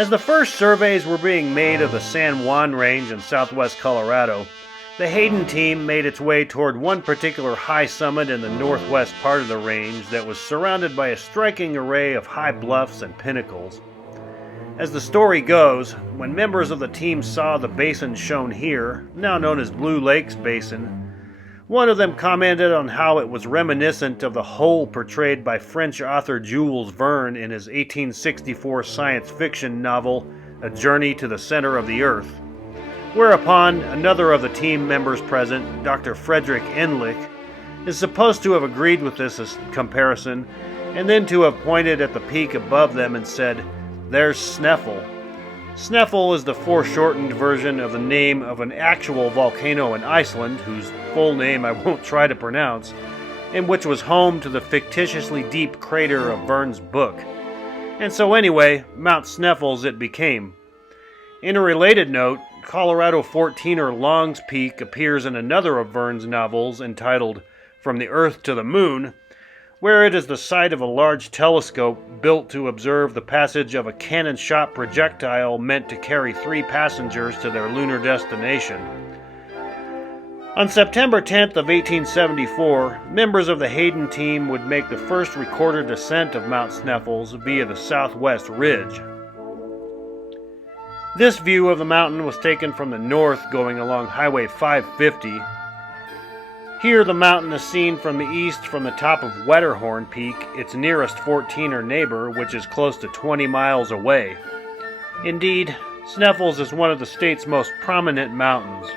As the first surveys were being made of the San Juan Range in southwest Colorado, the Hayden team made its way toward one particular high summit in the northwest part of the range that was surrounded by a striking array of high bluffs and pinnacles. As the story goes, when members of the team saw the basin shown here, now known as Blue Lakes Basin, one of them commented on how it was reminiscent of the hole portrayed by French author Jules Verne in his 1864 science fiction novel, A Journey to the Center of the Earth. Whereupon, another of the team members present, Dr. Frederick Enlich, is supposed to have agreed with this comparison, and then to have pointed at the peak above them and said, "There's Sneffel." Sneffel is the foreshortened version of the name of an actual volcano in Iceland, whose full name I won't try to pronounce, and which was home to the fictitiously deep crater of Verne's book. And so anyway, Mount Sneffels it became. In a related note, Colorado 14er Long's Peak appears in another of Verne's novels entitled From the Earth to the Moon, where it is the site of a large telescope built to observe the passage of a cannon-shot projectile meant to carry 3 passengers to their lunar destination. On September 10th of 1874, members of the Hayden team would make the first recorded ascent of Mount Sneffels via the southwest ridge. This view of the mountain was taken from the north going along Highway 550. Here the mountain is seen from the east from the top of Wetterhorn Peak, its nearest 14er neighbor, which is close to 20 miles away. Indeed, Sneffels is one of the state's most prominent mountains.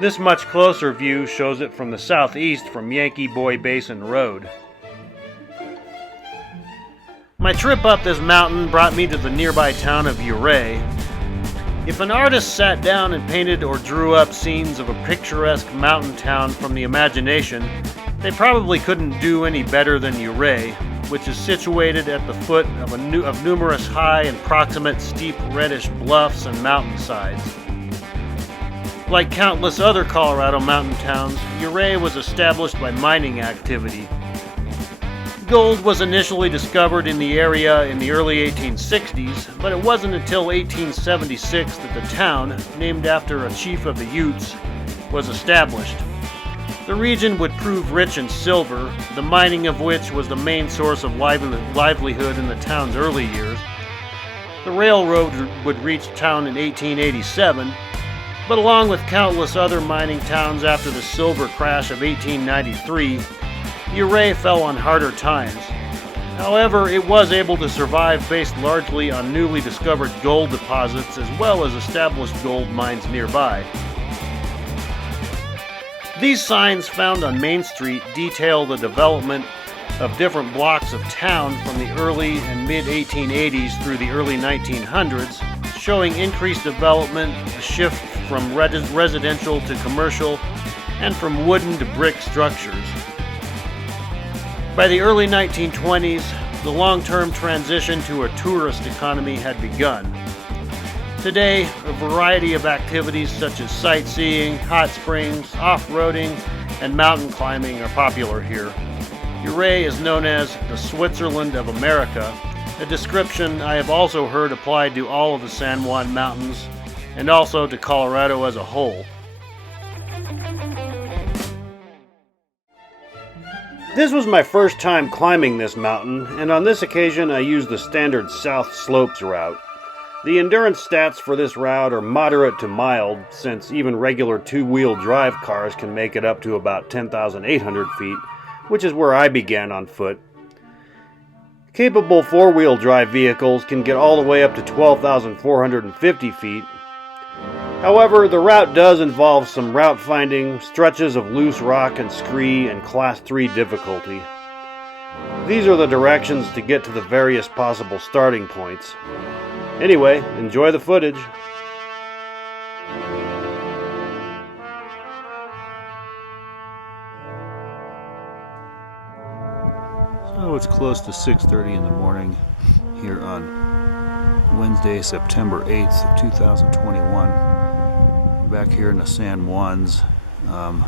This much closer view shows it from the southeast from Yankee Boy Basin Road. My trip up this mountain brought me to the nearby town of Ouray. If an artist sat down and painted or drew up scenes of a picturesque mountain town from the imagination, they probably couldn't do any better than Ouray, which is situated at the foot of numerous high and proximate steep reddish bluffs and mountainsides. Like countless other Colorado mountain towns, Ouray was established by mining activity. Gold was initially discovered in the area in the early 1860s, but it wasn't until 1876 that the town, named after a chief of the Utes, was established. The region would prove rich in silver, the mining of which was the main source of livelihood in the town's early years. The railroad would reach town in 1887, but along with countless other mining towns after the silver crash of 1893, Ouray fell on harder times. However, it was able to survive based largely on newly discovered gold deposits as well as established gold mines nearby. These signs found on Main Street detail the development of different blocks of town from the early and mid-1880s through the early 1900s, showing increased development, a shift from residential to commercial, and from wooden to brick structures. By the early 1920s, the long-term transition to a tourist economy had begun. Today, a variety of activities such as sightseeing, hot springs, off-roading, and mountain climbing are popular here. Ouray is known as the Switzerland of America, a description I have also heard applied to all of the San Juan Mountains and also to Colorado as a whole. This was my first time climbing this mountain, and on this occasion I used the standard South Slopes route. The endurance stats for this route are moderate to mild, since even regular two-wheel drive cars can make it up to about 10,800 feet, which is where I began on foot. Capable four-wheel drive vehicles can get all the way up to 12,450 feet. However, the route does involve some route finding, stretches of loose rock and scree, and Class 3 difficulty. These are the directions to get to the various possible starting points. Anyway, enjoy the footage. So it's close to 6:30 in the morning here on Wednesday, September 8th, 2021. Back here in the San Juans. I'm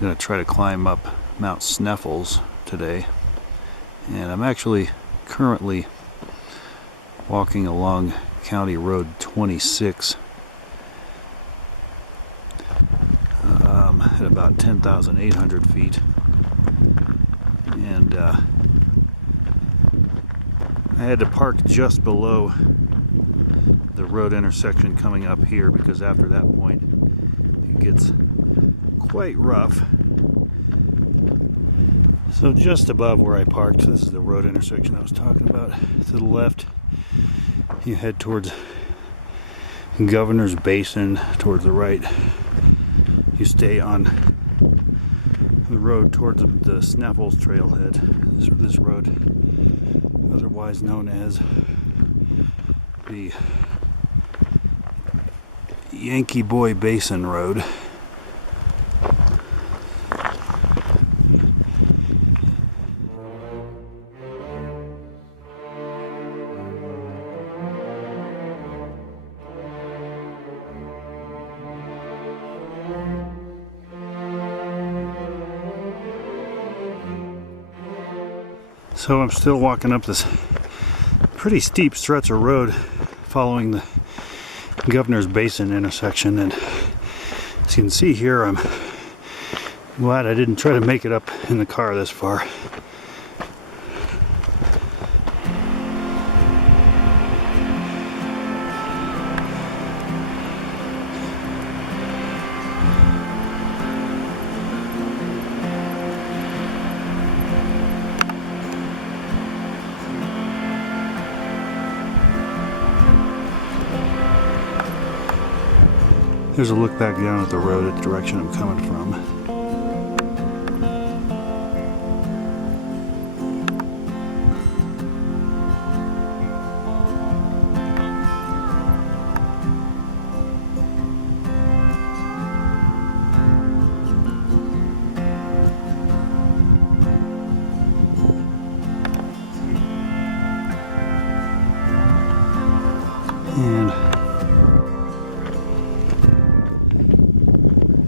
going to try to climb up Mount Sneffels today. And I'm actually currently walking along County Road 26 at about 10,800 feet, and I had to park just below the road intersection coming up here, because after that point it gets quite rough. So just above where I parked, this is the road intersection I was talking about. To the left, you head towards Governor's Basin. Towards the right, you stay on the road towards the Sneffels trailhead. This road, otherwise known as the Yankee Boy Basin Road. So I'm still walking up this pretty steep stretch of road following the Governor's Basin intersection, and as you can see here, I'm glad I didn't try to make it up in the car this far. Here's a look back down at the road at the direction I'm coming from.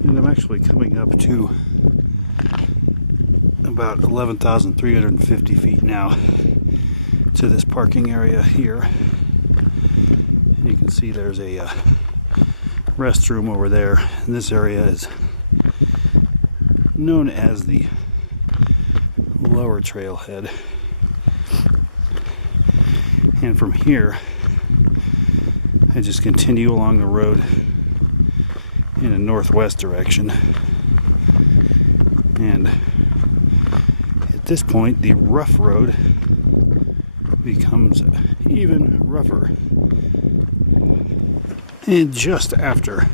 And I'm actually coming up to about 11,350 feet now to this parking area here. And you can see there's a restroom over there. And this area is known as the lower trailhead. And from here, I just continue along the road in a northwest direction, and at this point the rough road becomes even rougher. And just after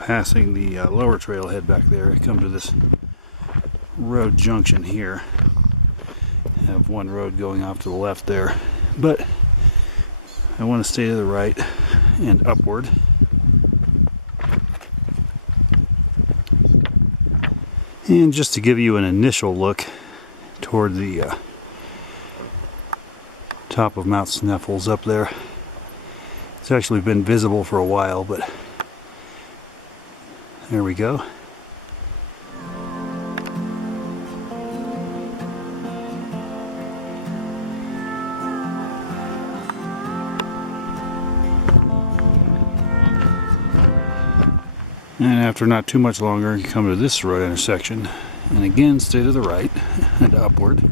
passing the lower trailhead back there, I come to this road junction here. I have one road going off to the left there, but I want to stay to the right and upward. And just to give you an initial look toward the top of Mount Sneffels up there. It's actually been visible for a while, but there we go. And after not too much longer, you come to this road intersection, and again stay to the right and upward.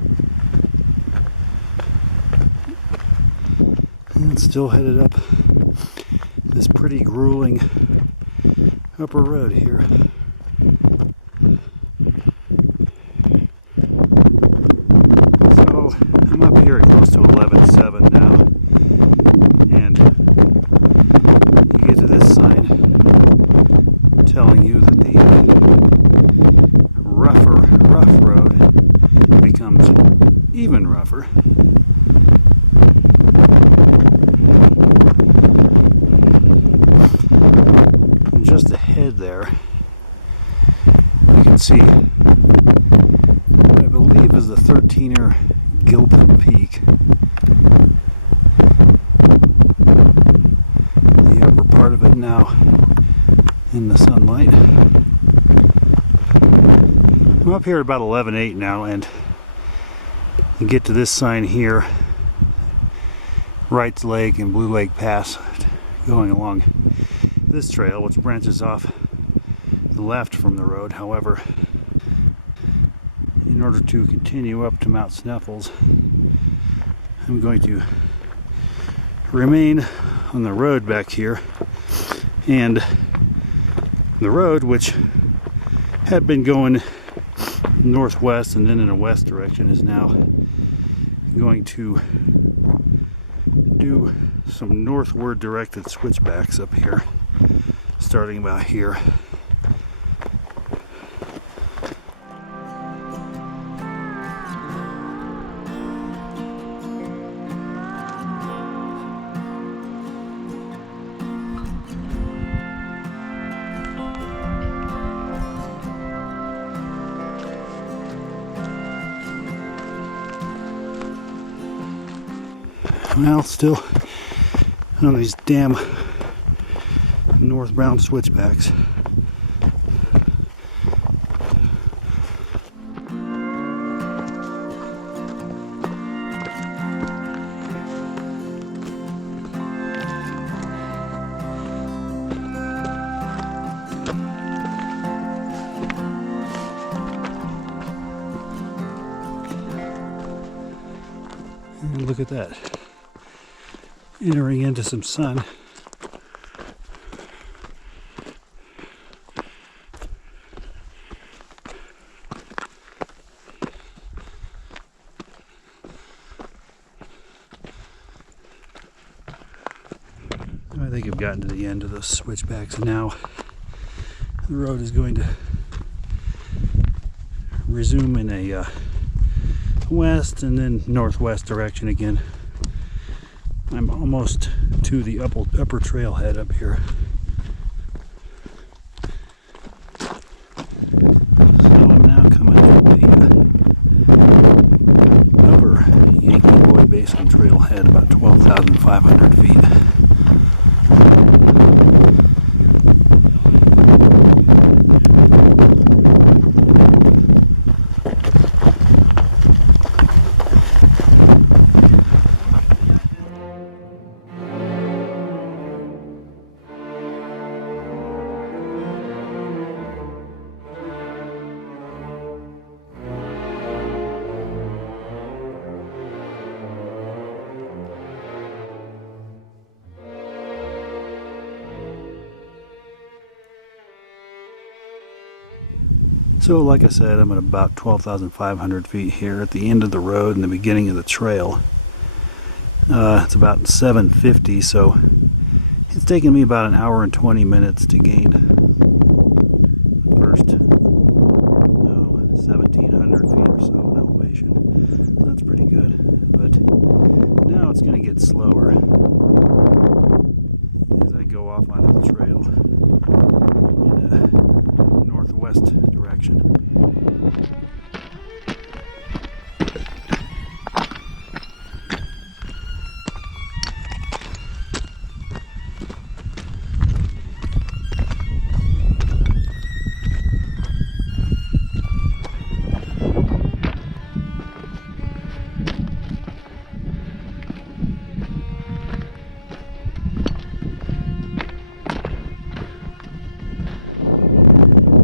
And still headed up this pretty grueling upper road here. So I'm up here at close to 11.7 now, and you get to this sign telling you that the rough road becomes even rougher. And just ahead there, you can see what I believe is the 13er Gilpin Peak. The upper part of it now in the sunlight. I'm up here at about 11.8 now, and you get to this sign here Wrights Lake and Blue Lake Pass going along this trail, which branches off the left from the road. However, in order to continue up to Mount Sneffels, I'm going to remain on the road back here, and the road, which had been going northwest and then in a west direction, is now going to do some northward directed switchbacks up here, starting about here. Well, still on these damn northbound switchbacks. And look at that. Entering into some sun. I think I've gotten to the end of those switchbacks, and now the road is going to resume in a west and then northwest direction again. I'm almost to the upper trailhead up here. So I'm now coming to the upper Yankee Boy Basin trailhead, about 12,500 feet. So like I said, I'm at about 12,500 feet here at the end of the road and the beginning of the trail. It's about 7:50, so it's taken me about an hour and 20 minutes to gain the first 1,700 feet or so in elevation. So that's pretty good. But now it's going to get slower as I go off onto the trail in a northwest direction.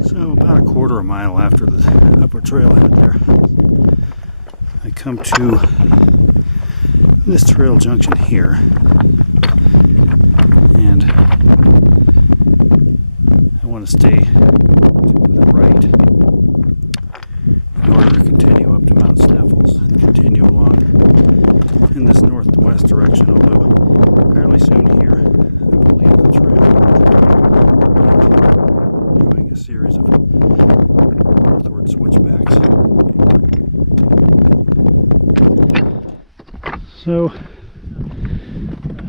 So about a quarter of a mile after the upper trailhead there, I come to this trail junction here, and I want to stay to the right in order to continue up to Mount Sneffels and continue along in this northwest direction, although fairly soon here I believe the trail will be doing a series of northward switchbacks. So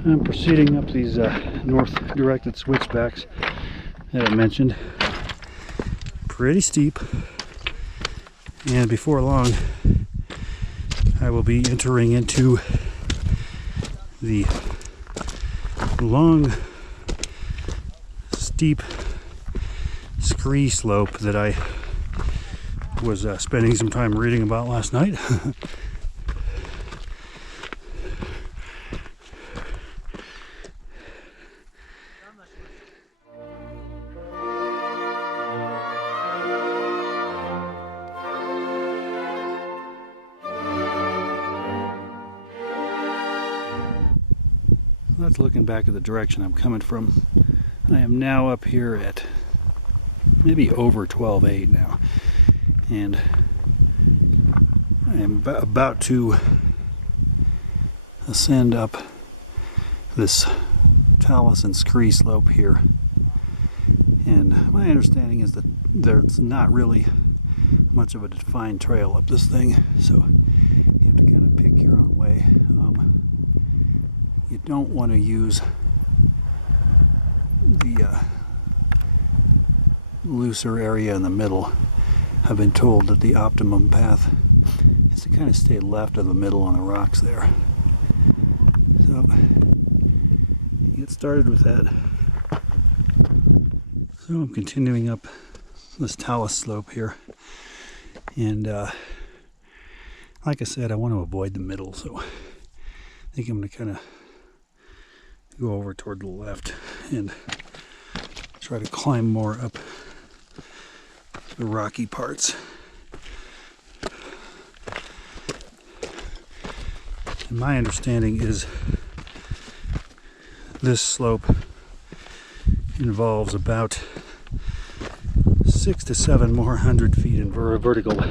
I'm proceeding up these north-directed switchbacks that I mentioned. Pretty steep, and before long I will be entering into the long, steep scree slope that I was spending some time reading about last night. That's looking back at the direction I'm coming from. I am now up here at maybe over 12.8 now, and I am about to ascend up this talus and scree slope here. And my understanding is that there's not really much of a defined trail up this thing, so you have to kind of pick your own way. You don't want to use the looser area in the middle. I've been told that the optimum path is to kind of stay left of the middle on the rocks there. So get started with that. So I'm continuing up this talus slope here, and like I said, I want to avoid the middle, so I think I'm going to kind of go over toward the left and try to climb more up the rocky parts. And my understanding is this slope involves about 6 to 7 more hundred feet in vertical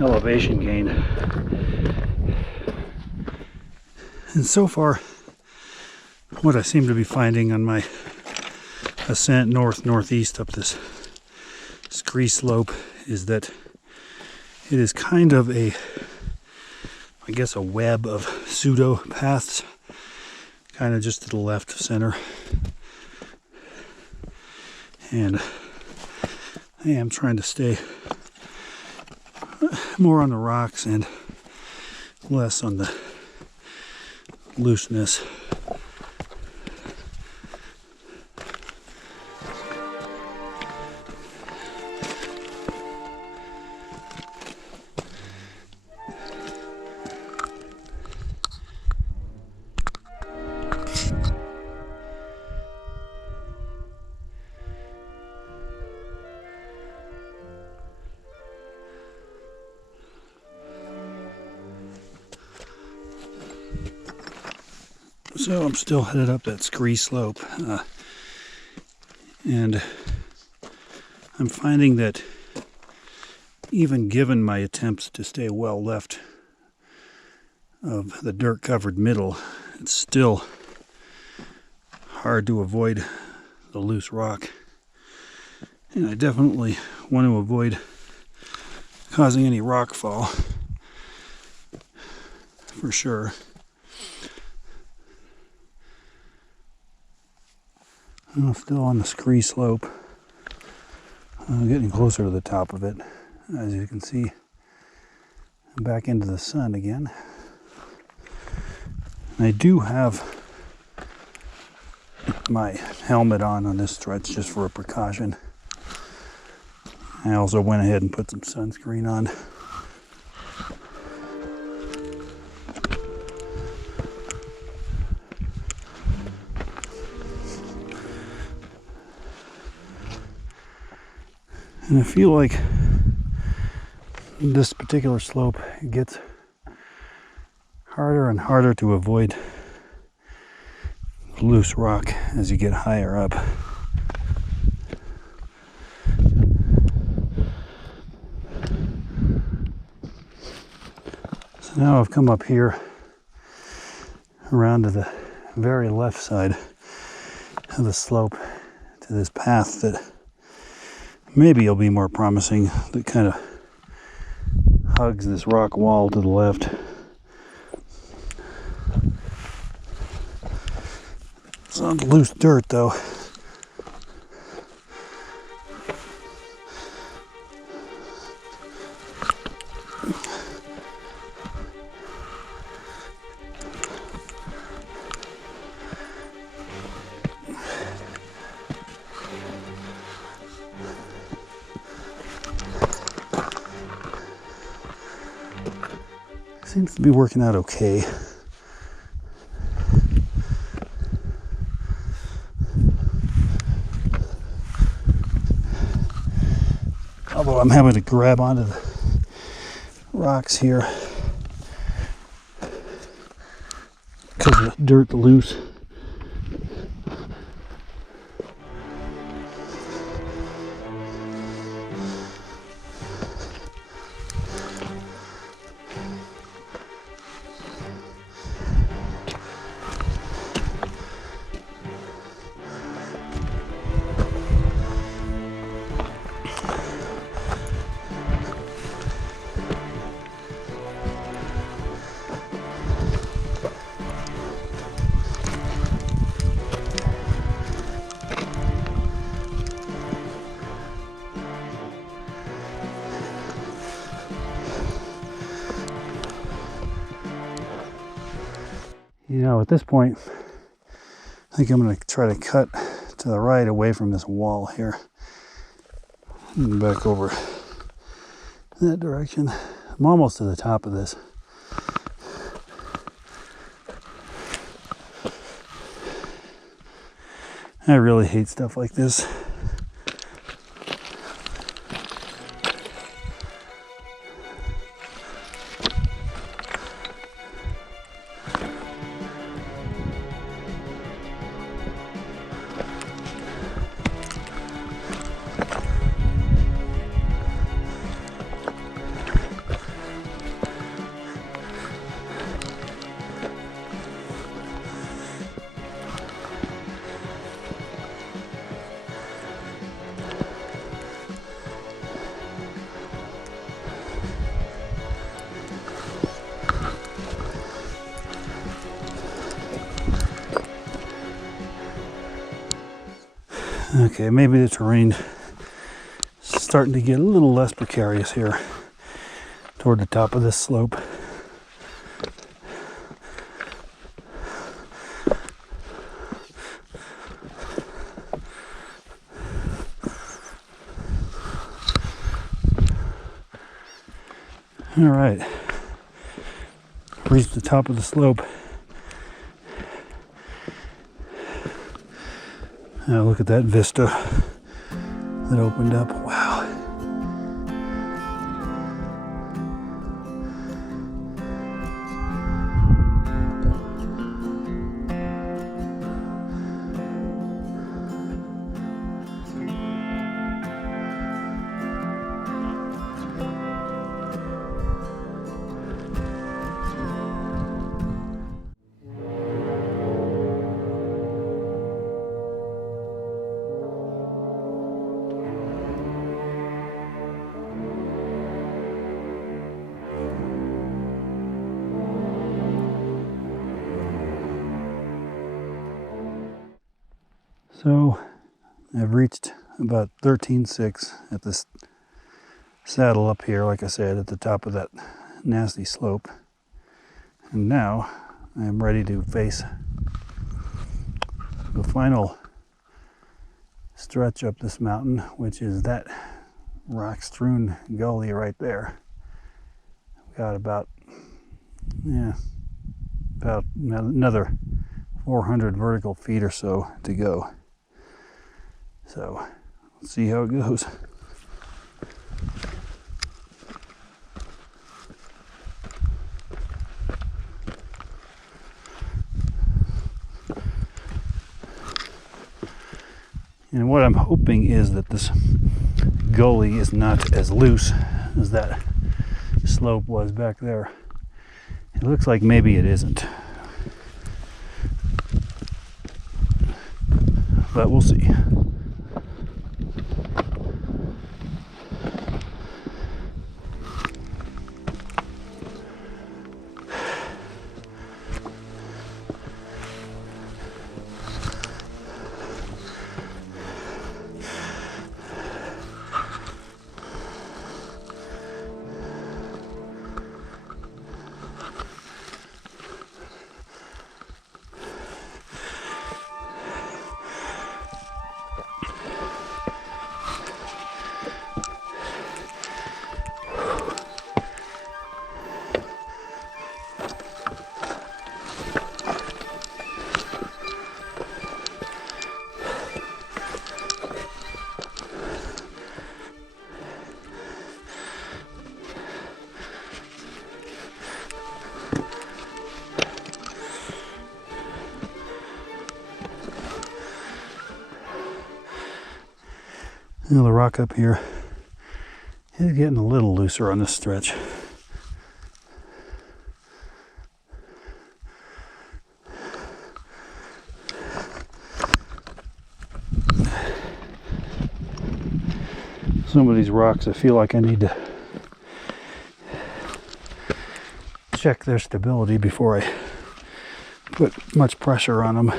elevation gain. And so far, what I seem to be finding on my ascent northeast up this scree slope is that it is kind of a, I guess, a web of pseudo paths, kind of just to the left of center. And I am trying to stay more on the rocks and less on the looseness. So I'm still headed up that scree slope, and I'm finding that even given my attempts to stay well left of the dirt-covered middle, it's still hard to avoid the loose rock. And I definitely want to avoid causing any rock fall, for sure. I'm still on the scree slope, getting closer to the top of it. As you can see, I'm back into the sun again. I do have my helmet on this stretch just for a precaution. I also went ahead and put some sunscreen on. And I feel like this particular slope gets harder and harder to avoid loose rock as you get higher up. So now I've come up here around to the very left side of the slope to this path that maybe it'll be more promising, that kind of hugs this rock wall to the left. It's on loose dirt though. Seems to be working out okay. Although I'm having to grab onto the rocks here because the dirt's loose. You know, at this point, I think I'm going to try to cut to the right away from this wall here. And back over that direction. I'm almost to the top of this. I really hate stuff like this. Okay, maybe the terrain is starting to get a little less precarious here toward the top of this slope. All right, reached the top of the slope. Look at that vista that opened up. Wow. So I've reached about 13.6 at this saddle up here, like I said, at the top of that nasty slope. And now I'm ready to face the final stretch up this mountain, which is that rock-strewn gully right there. I've got about another 400 vertical feet or so to go. So let's see how it goes. And what I'm hoping is that this gully is not as loose as that slope was back there. It looks like maybe it isn't, but we'll see. Now the rock up here is getting a little looser on this stretch. Some of these rocks I feel like I need to check their stability before I put much pressure on them.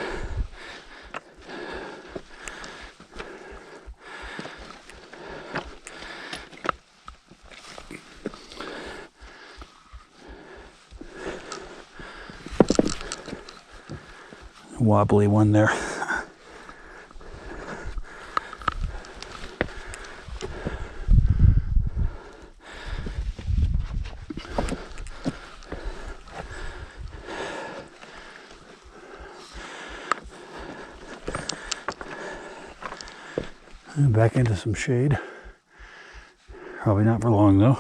Wobbly one there. And back into some shade. Probably not for long though.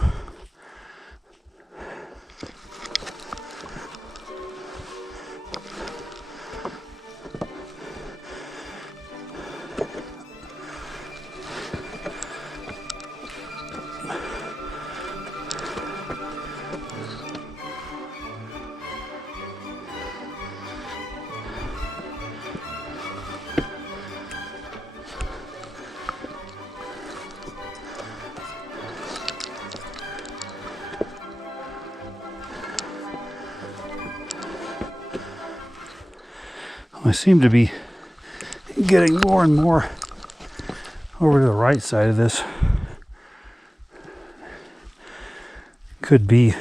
I seem to be getting more and more over to the right side of this. Could be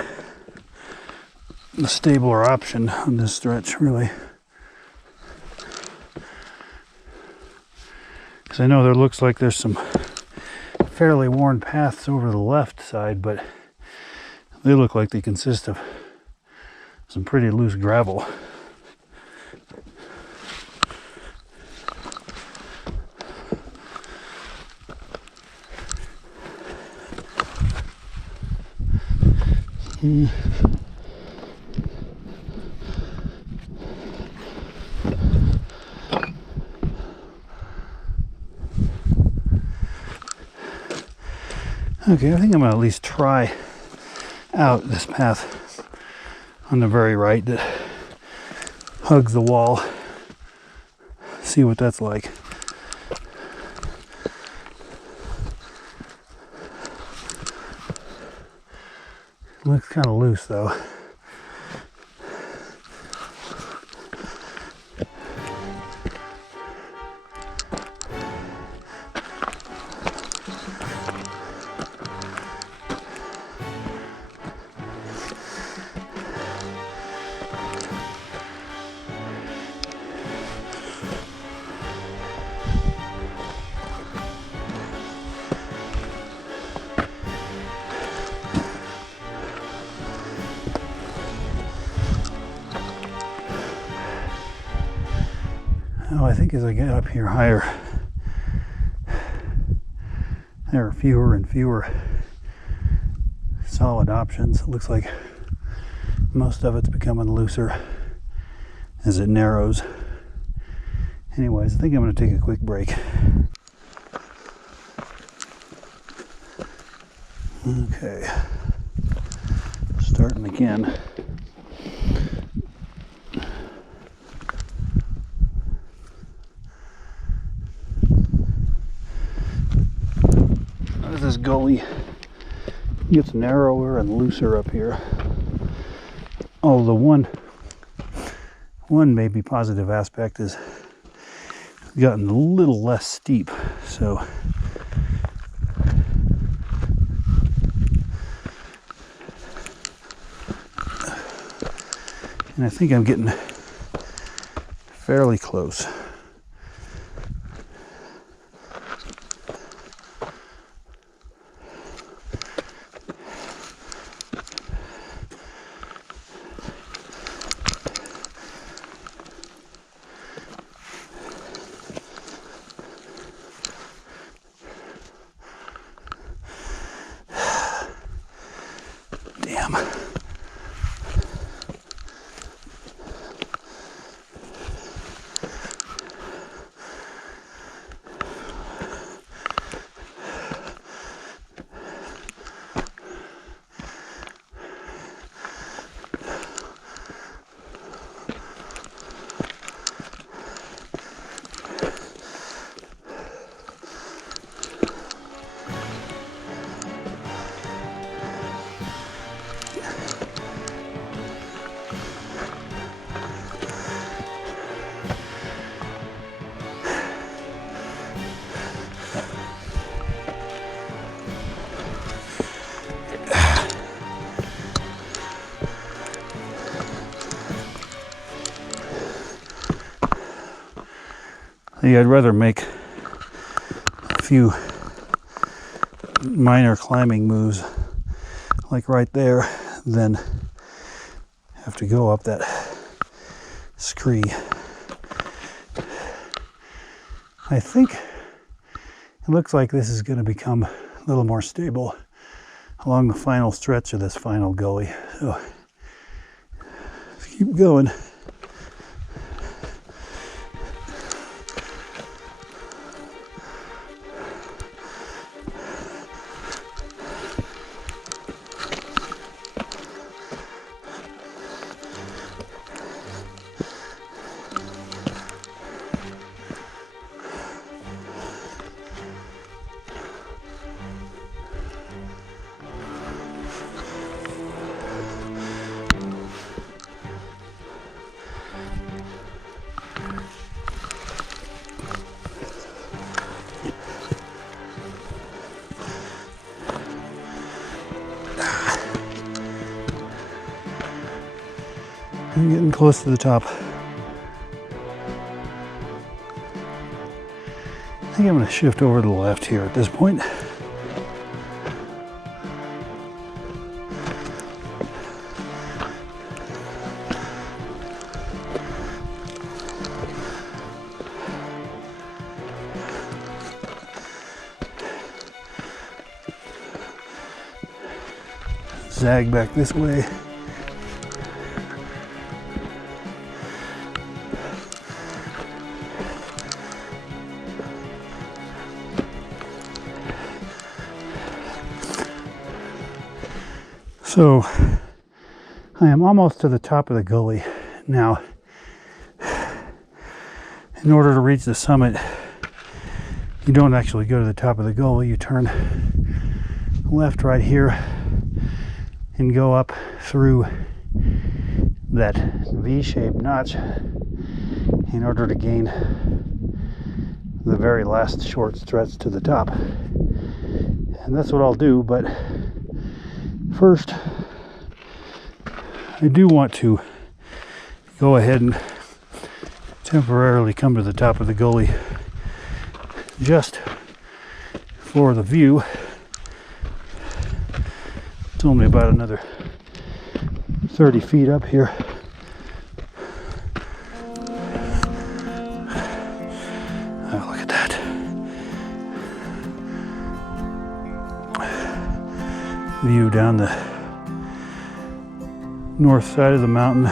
the stabler option on this stretch, really. Because I know there looks like there's some fairly worn paths over the left side, but they look like they consist of some pretty loose gravel. Okay, I think I'm gonna at least try out this path on the very right that hugs the wall. See what that's like. Looks kind of loose though. Oh, I think as I get up here higher, there are fewer and fewer solid options. It looks like most of it's becoming looser as it narrows. Anyways, I think I'm going to take a quick break. Okay, starting again. This gully gets narrower and looser up here. Oh, the one maybe positive aspect is it's gotten a little less steep, so and I think I'm getting fairly close. Damn. See, I'd rather make a few minor climbing moves like right there than have to go up that scree. I think it looks like this is going to become a little more stable along the final stretch of this final gully. So let's keep going. I'm getting close to the top. I think I'm going to shift over to the left here at this point. Zag back this way. So I am almost to the top of the gully now. In order to reach the summit, you don't actually go to the top of the gully. You turn left right here and go up through that V-shaped notch in order to gain the very last short stretch to the top. And that's what I'll do, but first, I do want to go ahead and temporarily come to the top of the gully just for the view. It's only about another 30 feet up here. Oh, look at that. View down the north side of the mountain.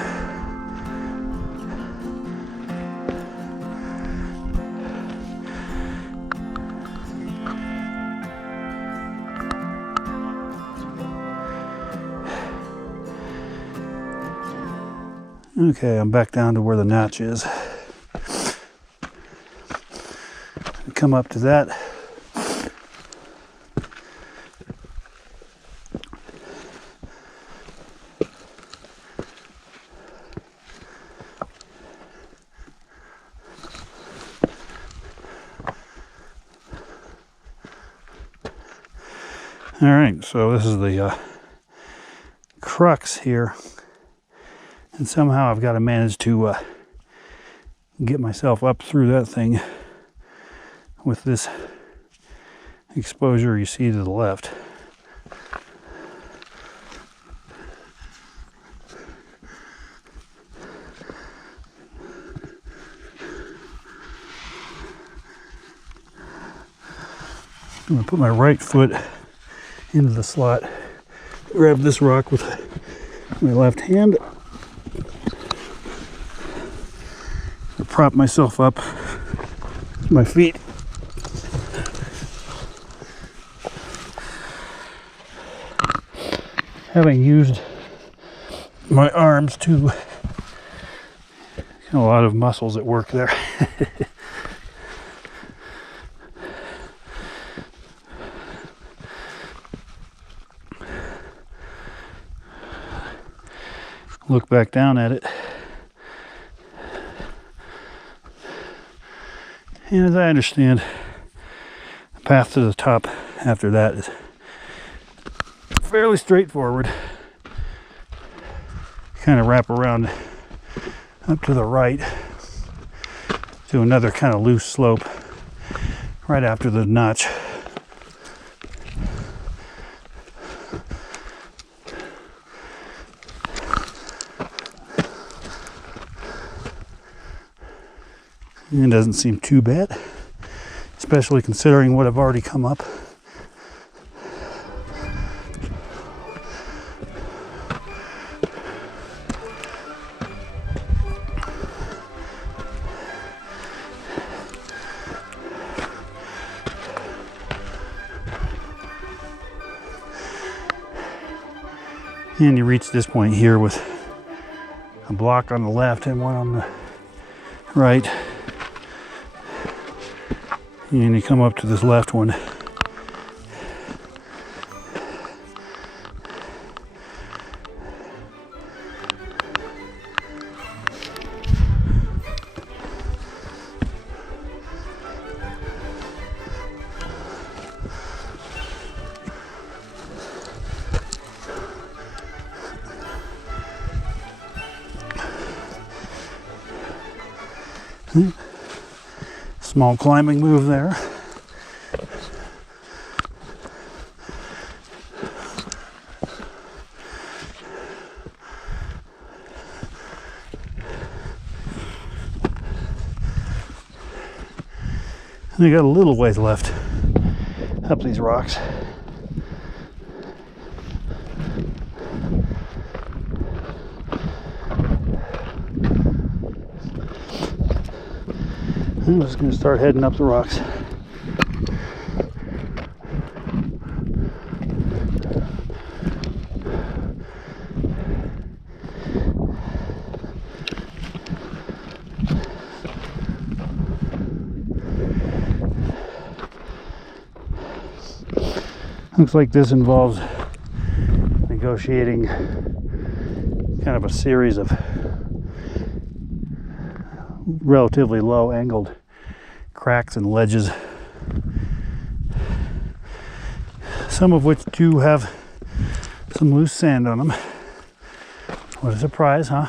Okay, I'm back down to where the notch is. Come up to that. All right, so this is the crux here. And somehow I've got to manage to get myself up through that thing with this exposure you see to the left. I'm going to put my right foot into the slot, grab this rock with my left hand, prop myself up with my feet. Having used my arms to, a lot of muscles at work there. Look back down at it. And as I understand, the path to the top after that is fairly straightforward. Kind of wrap around up to the right to another kind of loose slope right after the notch. It doesn't seem too bad, especially considering what I've already come up. And you reach this point here with a block on the left and one on the right. And you come up to this left one. Small climbing move there. And I got a little ways left up these rocks. I'm just going to start heading up the rocks. Looks like this involves negotiating kind of a series of relatively low angled cracks and ledges, some of which do have some loose sand on them. What a surprise, huh?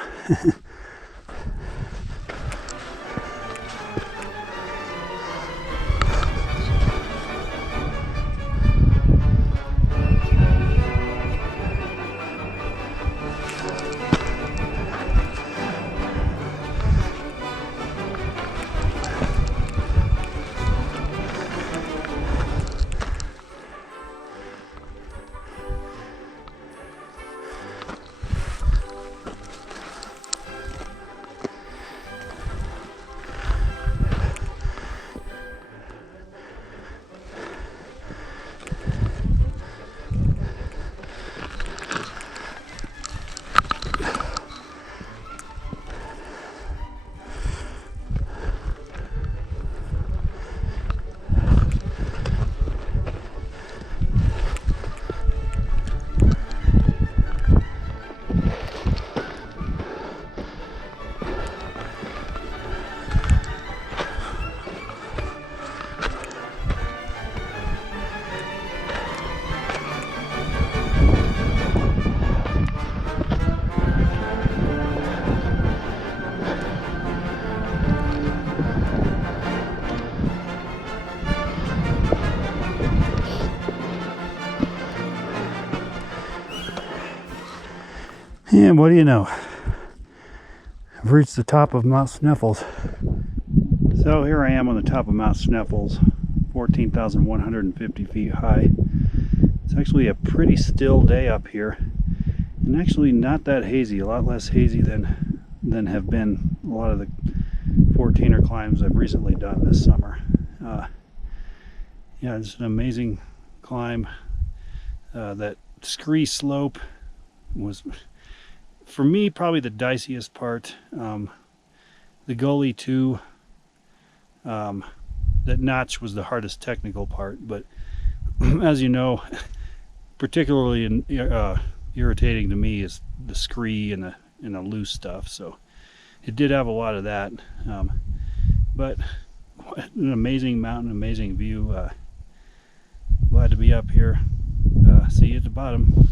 And what do you know? I've reached the top of Mount Sneffels. So here I am on the top of Mount Sneffels, 14,150 feet high. It's actually a pretty still day up here, and actually not that hazy, a lot less hazy than have been a lot of the 14er climbs I've recently done this summer. Yeah, it's an amazing climb. That scree slope was, for me, probably the diciest part. The gully too. That notch was the hardest technical part, but as you know, particularly irritating to me is the scree and the loose stuff. So it did have a lot of that, but what an amazing mountain, amazing view. Glad to be up here. See you at the bottom.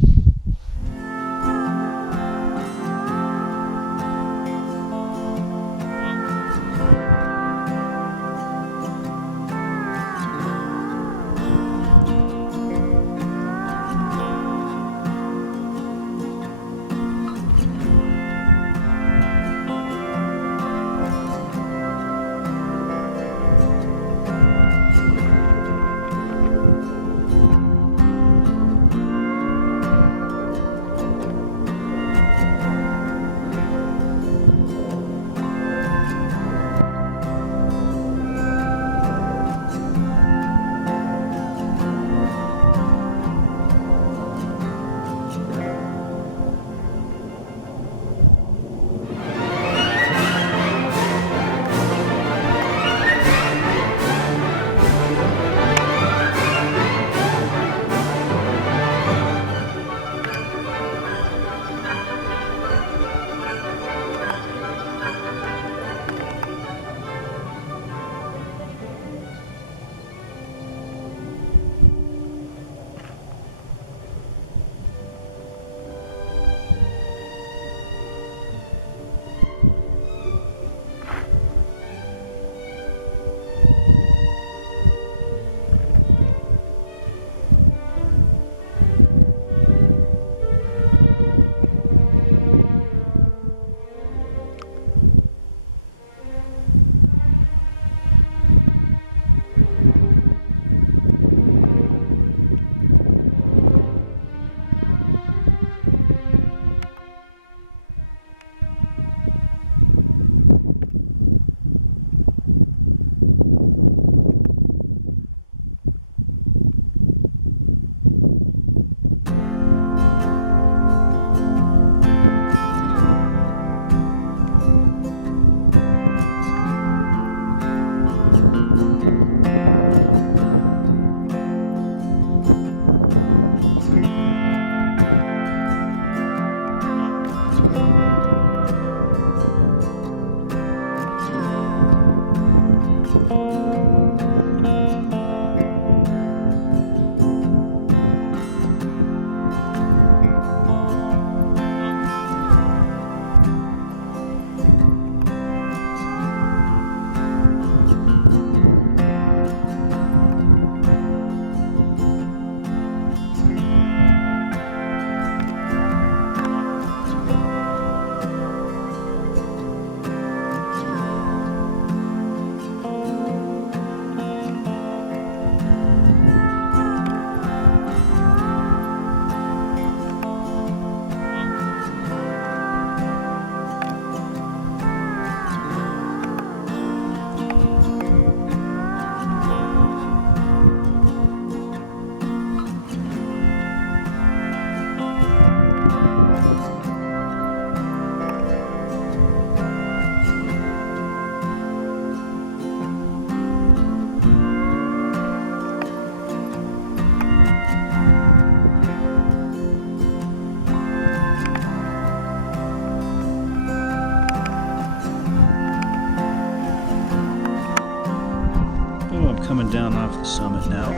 Coming down off the summit now.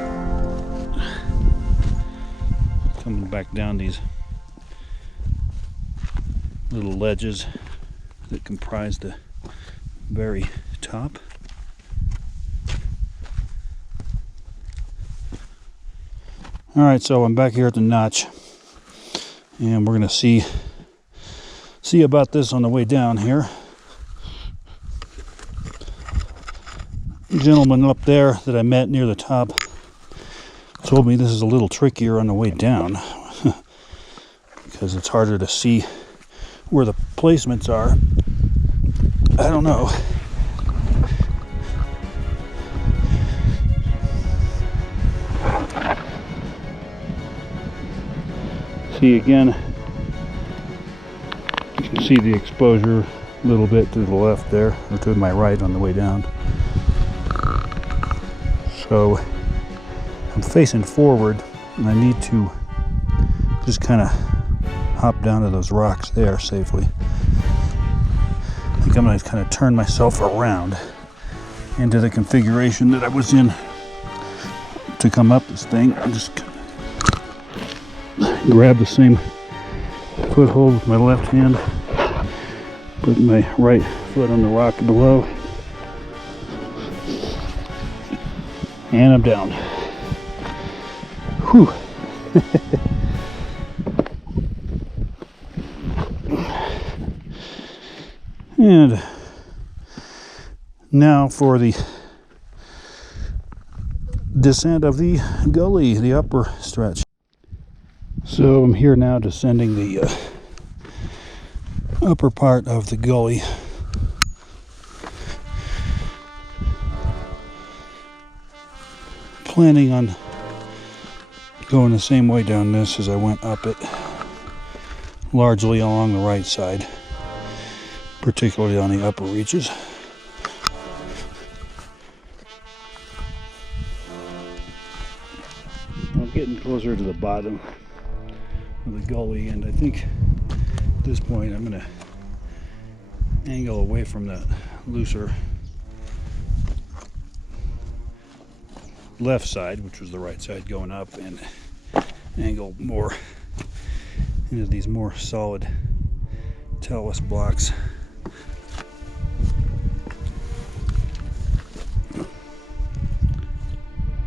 Coming back down these little ledges that comprise the very top. Alright, so I'm back here at the notch, and we're going to see about this on the way down here. Gentleman up there that I met near the top told me this is a little trickier on the way down because it's harder to see where the placements are. I don't know. See again, you can see the exposure a little bit to the left there, or to my right on the way down. So I'm facing forward, and I need to just kind of hop down to those rocks there safely. I think I'm going to kind of turn myself around into the configuration that I was in to come up this thing. I'll just grab the same foothold with my left hand, put my right foot on the rock below, and I'm down. Whew. And now for the descent of the gully, the upper stretch. So I'm here now descending the upper part of the gully. Planning on going the same way down this as I went up it, largely along the right side, particularly on the upper reaches. I'm getting closer to the bottom of the gully, and I think at this point I'm going to angle away from that looser left side, which was the right side going up, and angle more into these more solid talus blocks.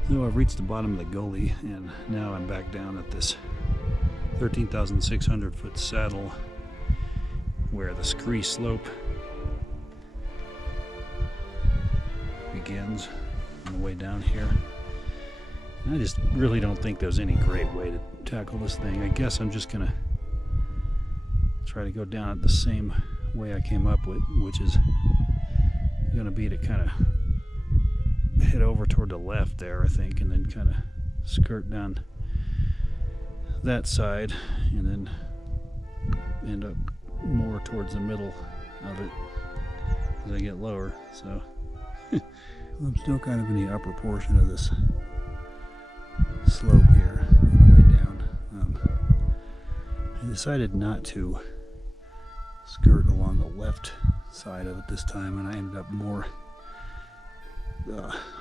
So I've reached the bottom of the gully, and now I'm back down at this 13,600 foot saddle where the scree slope begins on the way down here. And I just really don't think there's any great way to tackle this thing. I guess I'm just gonna try to go down it the same way I came up with, which is gonna be to kind of head over toward the left there, I think, and then kind of skirt down that side and then end up more towards the middle of it as I get lower. So I'm still kind of in the upper portion of this slope here on the way down. I decided not to skirt along the left side of it this time, and I ended up more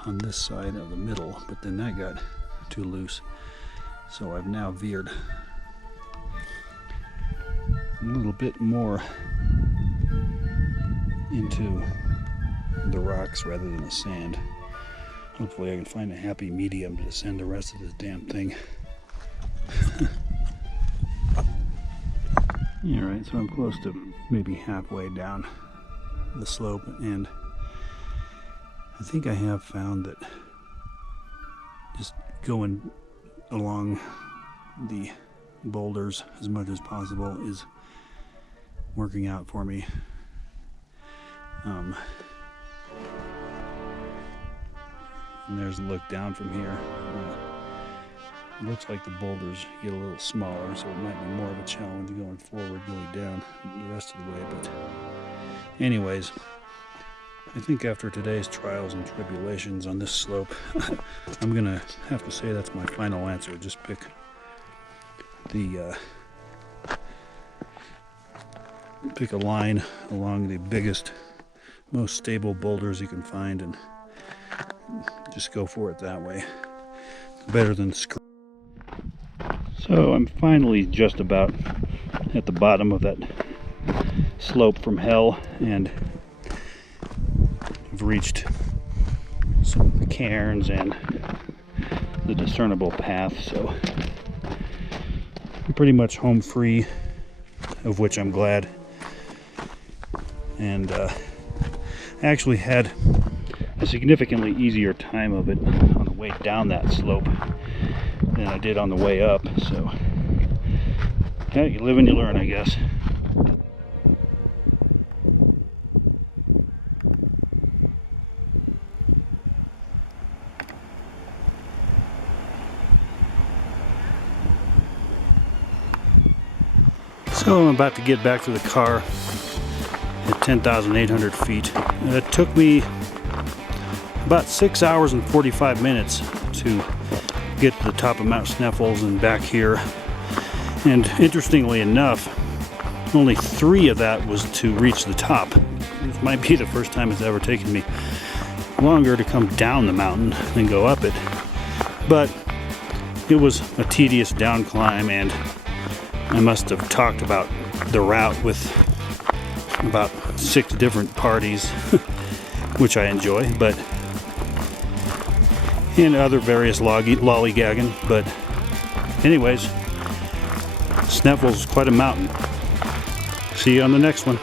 on this side of the middle, but then that got too loose, so I've now veered a little bit more into the rocks rather than the sand. Hopefully I can find a happy medium to descend the rest of this damn thing. Alright, so I'm close to maybe halfway down the slope, and I think I have found that just going along the boulders as much as possible is working out for me. And there's a look down from here. It looks like the boulders get a little smaller, so it might be more of a challenge going forward, going down the rest of the way. But anyways, I think after today's trials and tribulations on this slope, I'm gonna have to say that's my final answer. Just pick a line along the biggest, most stable boulders you can find, and just go for it that way. Better than screw. So I'm finally just about at the bottom of that slope from hell, and I've reached some of the cairns and the discernible path, so I'm pretty much home free, of which I'm glad. And I actually had a significantly easier time of it on the way down that slope than I did on the way up, so yeah, you live and you learn, I guess. So I'm about to get back to the car at 10,800 feet. It took me about 6 hours and 45 minutes to get to the top of Mount Sneffels and back here. And interestingly enough, only 3 of that was to reach the top. This might be the first time it's ever taken me longer to come down the mountain than go up it. But it was a tedious down climb, and I must have talked about the route with about 6 different parties, which I enjoy, but and other various lollygagging. But anyways, Sneffels is quite a mountain. See you on the next one.